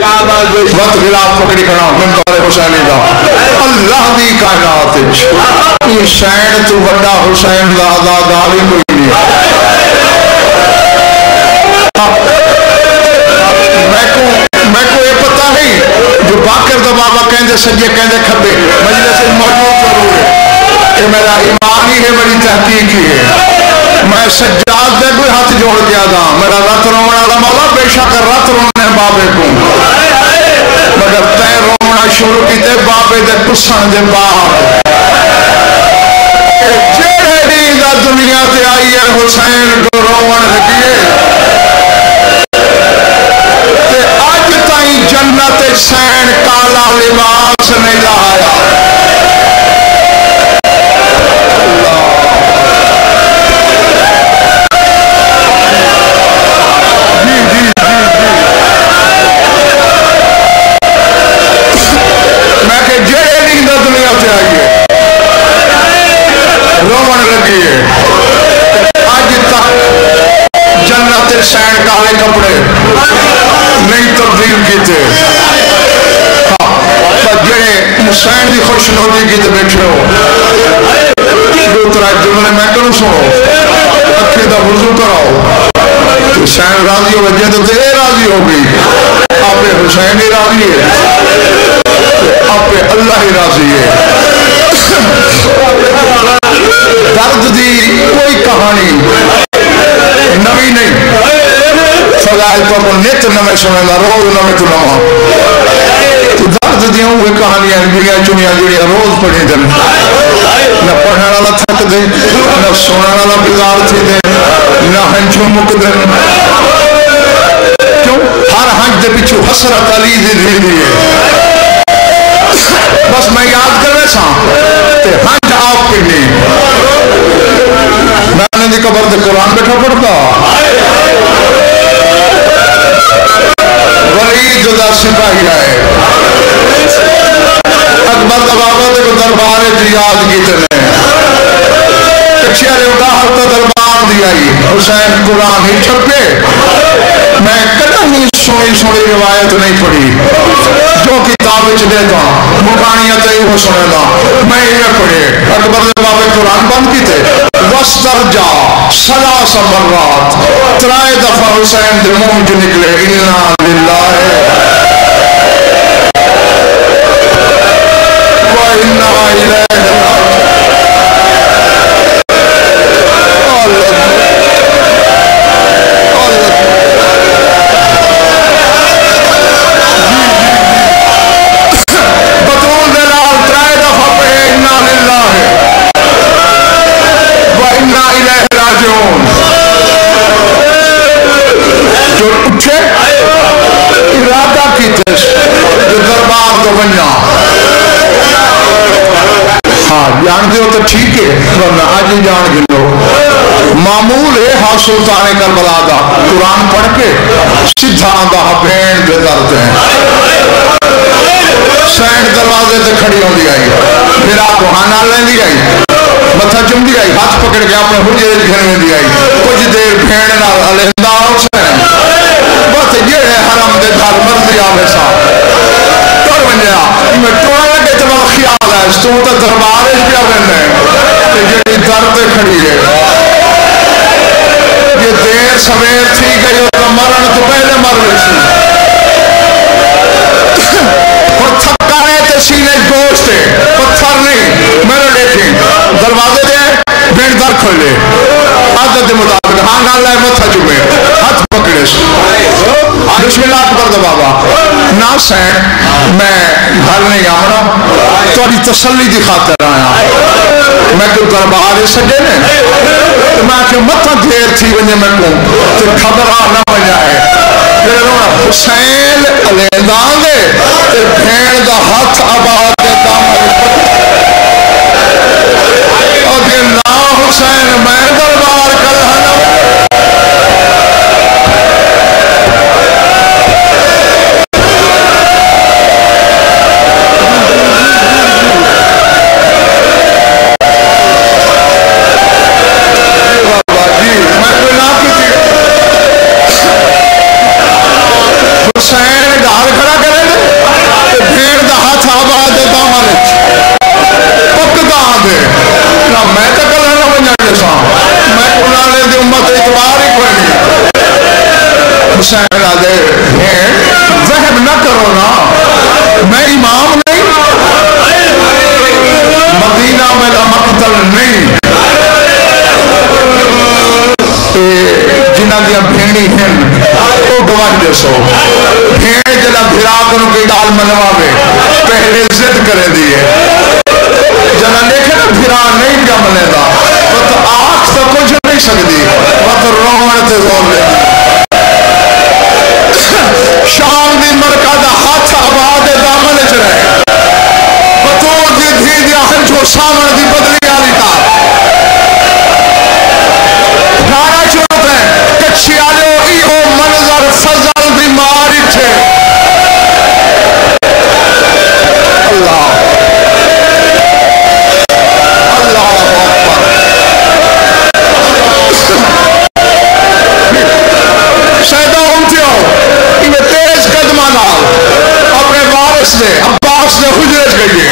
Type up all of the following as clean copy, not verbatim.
وقت غلاف پکڑی کھڑا منبر حسینی دا اللہ دی کائنات حسین تو بڑا حسین دا عزادار ہی کوئی نہیں. میں کو یہ پتہ نہیں جو باقر دا بابا کہندے سجے کہندے کھبے مجلس موجود ضرور ہے کہ میرا ایمان ہی ہے میری تحقیق ہی ہے. میں سجاد دے کوئی ہاتھ جوڑ کے آدھا میرا رت رونا والا مولا بے شک رت رونے بابے کو مگر تے رونا شروع کیتے بابے دے پسن دے باپ جیڑے دی دا دنیا تے آئی ہے حسین کو روان لگیے تے آج تائیں جنت حسین کالا لباس نہیں لایا. حسین کالے کپڑے نہیں تبدیل کیتے جڑے حسین دی خوش نوی کیتے بیٹھے ہو دو طرح جملے میں کروں سنو اکھے دا وضو کراؤ حسین راضی ہو جائے تو اے راضی ہو گئی آپ حسین ہی راضی ہے آپ اللہ ہی راضی ہے. درد دی کوئی کہانی نوی نہیں فضائل تو اپنے نیت نمیں سنیں گا روز نمیں تو نمہ تو درد دیوں ہوئے کہانیاں گریاں چنیاں جڑیاں روز پڑھیں دن نہ پڑھنے والا تھک دے نہ سونے والا بیدار تھی دے نہ ہنچوں مک دن کیوں ہر ہنچ دے پیچھو حسرت علی دی ہے بس میں یاد کر رہے ساں تے ہنچ آپ پڑھنی میں نے قبر دے قرآن بیٹھا پڑھتا ولید دا سپاہی آئے اکبر دا بابا دے کو دربار یاد کیتے نے کچھیارے اٹھا ہرتا دربار دی آئی حسین قرآن ہی چھپے میں کدھا ہی سنی روایت نہیں پڑھی جو کتاب دے دا مکانیاں تے وہ سنے دا میں یہ پڑھے اکبر دے بابا قرآن بند کیتے وسترجا سلاس مرات ترائے دفعہ حسین دے منہ جو نکلے انا للہ و انا الیہ جانتے ہو تو ٹھیک ہے ورنہ آج ہی جان گلو معمول ہے سلطان کربلا دا قرآن پڑھ کے سدھا آندہ بین دے درد ہیں سینٹ دروازے تے کھڑی ہوں دی آئی پھر آپ کو ہانا لیں دی آئی متھا چم دی آئی ہاتھ پکڑ کے اپنے حجرے گھر میں دی آئی کچھ دیر بھین نال علیحدہ حسین بس یہ ہے حرم دے دھار مرضی آوے سا ٹور بنیا میں ٹورا لگے تو بہت خیال ہے تو تا دربارش بھی آوے میں کہ یہ درد کھڑی ہے یہ دیر سویر تھی گئی اور تو مرن تو پہلے مر رہی اور تھکا ہے تو سینے گوشت ہے پتھر نہیں میں نے دیکھیں دروازے دے بینڈ در کھولے عادت مطابق ہاں گال ہے متھا چکے ہاتھ پکڑے بسم اللہ اکبر دا بابا نا سین میں گھر نہیں آمنا توڑی تسلی دی خاطر آیا میں کوئی دربار سجے نے میں کہ متھا دیر تھی ونجے میں کو تو خبر آنا بجا ہے حسین علیندان دے تو بھین دا ہاتھ آباد دے دامر اور کہ نا حسین میں دربار کل ہنا حسین گھر حسین آدھے وہم نہ کرو نا، میں امام نہیں، مدینہ میرا مقتل نہیں، جنہ دیا بھیڑی ہیں وہ گواہ دے سو بھیڑ جلا بھیرا کنو کی ڈال منواوے پہلے ضد کرے دیئے جنا دیکھے نا بھیرا نہیں کیا منے دا وہ تو آنکھ تو کچھ نہیں سکتی وہ تو روحن تے زور لے شام دی مرکزہ ہاتھ آباد دامن چرے بطور دی دھی دیا ہنچو سامن دی بدلی آلی تا گانا چھوڑتے ہیں کچھی آلے ایہو منظر فضل بیماری تھے اللہ اللہ اکبر سیدہ امتیوں انہیں تیز قدمانہ اپنے وارث نے عباس نے حجرت گئی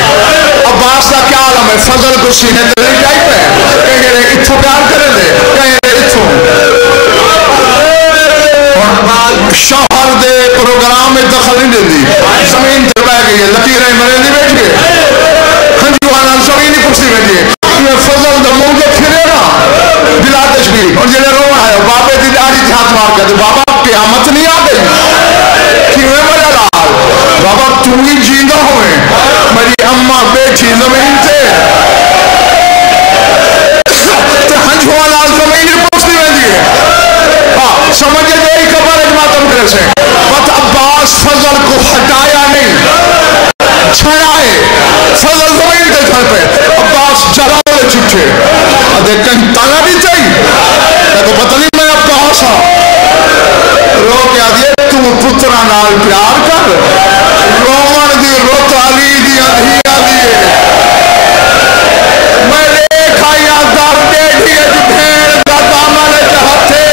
عباس کا کیا عالم ہے فضل کو سینے دلی جائی پہ کہیں گے اتھو پیار کریں دے کہیں گے اتھو شوہر دے پروگرام میں دخل نہیں دے دی زمین تے بہ گئی ہے لکیریں مرے نہیں بیٹھ گئے ہنجوانا زمین ہی پرسی بیٹھ گئے یہ فضل دا منگے پھرے نا بلا تشبیح اور جنہیں رو آئے بابے دی داڑھی تھی ہاتھ مار کہتے بابا قیامت نہیں آ گئی کیویں وجہ لال بابا تم ہی جیندہ ہوئے میری اماں بیٹھی زمین تے ہنجوانا زمین ہی پرسی بیٹھ گئے سمجھے جو ایک بار اجماعتم کرے سے بات عباس فضل کو ہٹایا نہیں چھڑائے فضل زمین کے گھر پہ عباس جلالے چھٹے ادھے کہیں تانا بھی چاہیے لیکن پتہ نہیں میں عباس ہاں رو کیا دیئے تم پترہ نال پیار کر رومن دی روت علی دی اندھیا دیئے میں دیکھا یا در دیکھی ہے بھیڑ دا دامن چاہتے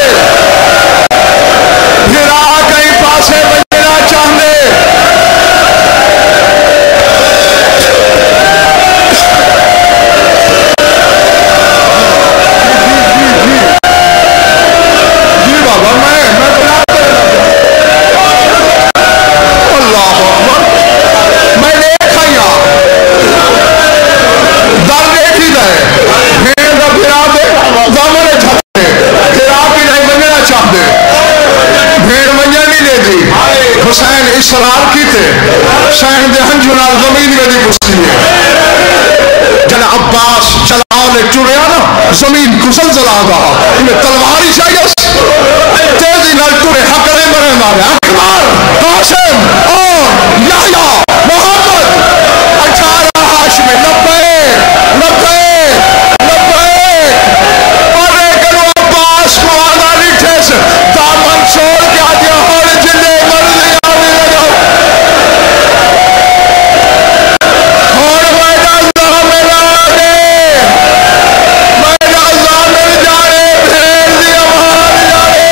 بھیرا کہیں پاسے بجنا چاہنے جی بابا میں بنا اللہ اکبر میں دیکھا یا در دیکھی دے بھیڑ دا بھیرا دے دامنے چھتے بھیرا کی نہیں بجنا چاہتے بھیڑ منجا نہیں لے دی حسین اصرار کی تھے حسین دے ہنجونا زمین میں دی پستی ہے جنہ عباس جلالے چوریا نا زمین کسل زلا گا انہیں تلواری چاہیے تیزی نال چورے حقرے مرے مارے اکبر قاسم اور یحییٰ محمد 18 ہاشمی 90 اور ایکنو عباس کو آنا نہیں ٹھیس دامن چھوڑ کے آدیا ہوڑ جلے مرضی آنے لگا ہوڑ میدان زامن آنے میدان زامن جانے بھیڑ دیا مہار جانے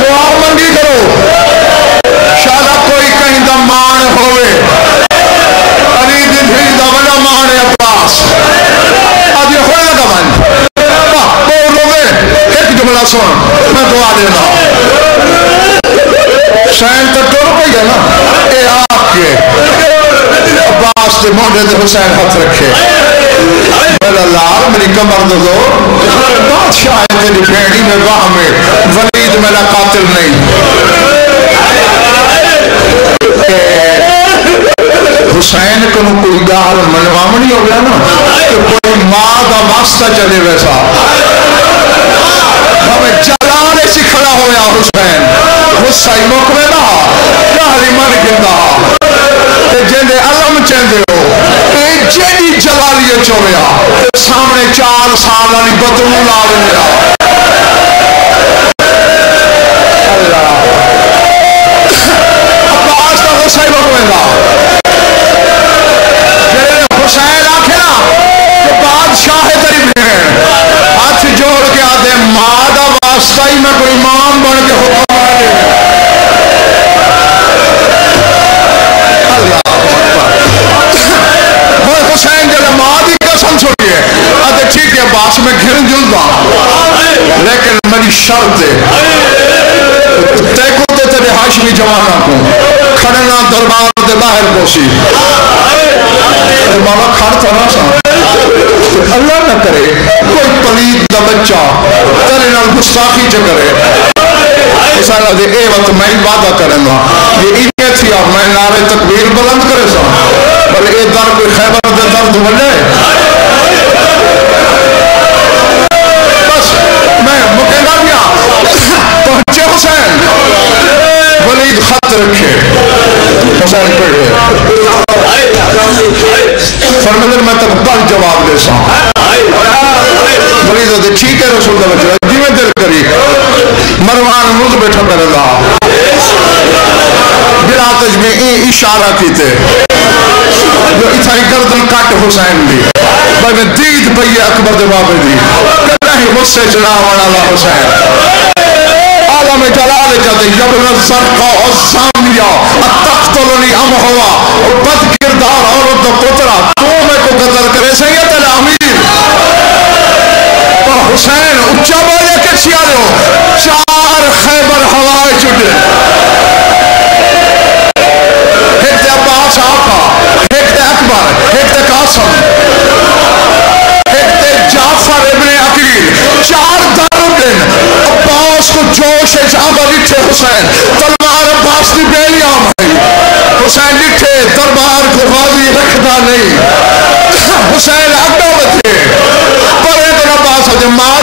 دعا منگی کرو شاید کوئی کہیں دا مان ہوئے علی دن ہی دا بڑا مان ہے عباس اب یہ ہوئے لگا من بولو گے ایک جملہ سن میں دعا دینا حسین تو ٹور پہ گیا نا اے آپ کے عباس دے موڑے دے حسین ہاتھ رکھے میرا لال میری کمر دو بادشاہ تیری بھیڑی میں واہ میں ولید میرا قاتل نہیں حسین کو کوئی گال منوامنی ہو گیا نا کہ کوئی ماں دا واسطہ چلے ویسا ہمیں جلانے سے کھڑا ہویا حسین حسین مکمہ دا کہری من گندہ جندے علم چندے ہو جیدی جلالیے چویا سامنے 4 سال والی بطول آویا اللہ عباس دا حسین مکمہ دا حسین آکھے نا کہ بادشاہ تری بھیڑ تائی میں کوئی امام بن کے حکم دے اللہ اکبر حسین جلے ماں دی قسم چھوڑیے آدھے ٹھیک ہے باس میں گھر جلدا لیکن میری شرط ہے تے کو تے تیرے ہاشمی جوانہ کو کھڑنا دربار دے باہر پوسی مولا کھڑ تو نہ سا اللہ نہ کرے کوئی پلید دا بچہ تیرے نال گستاخی چ کرے حسین دے اے وقت میں وعدہ کریں گا یہ انہیں تھی اب میں نعرے تکبیر بلند کرے سا بلے اے در کوئی خیبر دے درد بلے بس میں مکینہ گیا پہنچے حسین ولید خط رکھے حسین پڑھے فرمدر میں تک بل جواب دے سا ولید دے ٹھیک ہے رسول اللہ بچہ جی میں دل کری مروان مجھ بیٹھا کر اللہ بلا تجمع اشارہ کیتے جو اتھائی گردن کٹ حسین دی بھائی میں دید پہیے اکبر دے بابے دی کہنے مجھ سے چڑھاوان اللہ حسین عالم جلال کہتے یبن الزرقہ الزامیہ اتقتلنی ام ہوا بد کردار عورت و قطرہ تو میں کو قتل کرے سید الامیر اور حسین اچھا بولے کے چھیارے ہو چار خیبر ہوائے چھوٹے ایک تے عباس آقا ایک تے اکبر ایک تے قاسم ایک تے جعفر ابن عقیل چار درب دن عباس کو جوش اجابہ لٹھے حسین تلوار عباس دی بیلیاں بھائی حسین لٹھے دربار کو غازی رکھتا نہیں حسین اگا بتھے پر ایک عباس ہے ماں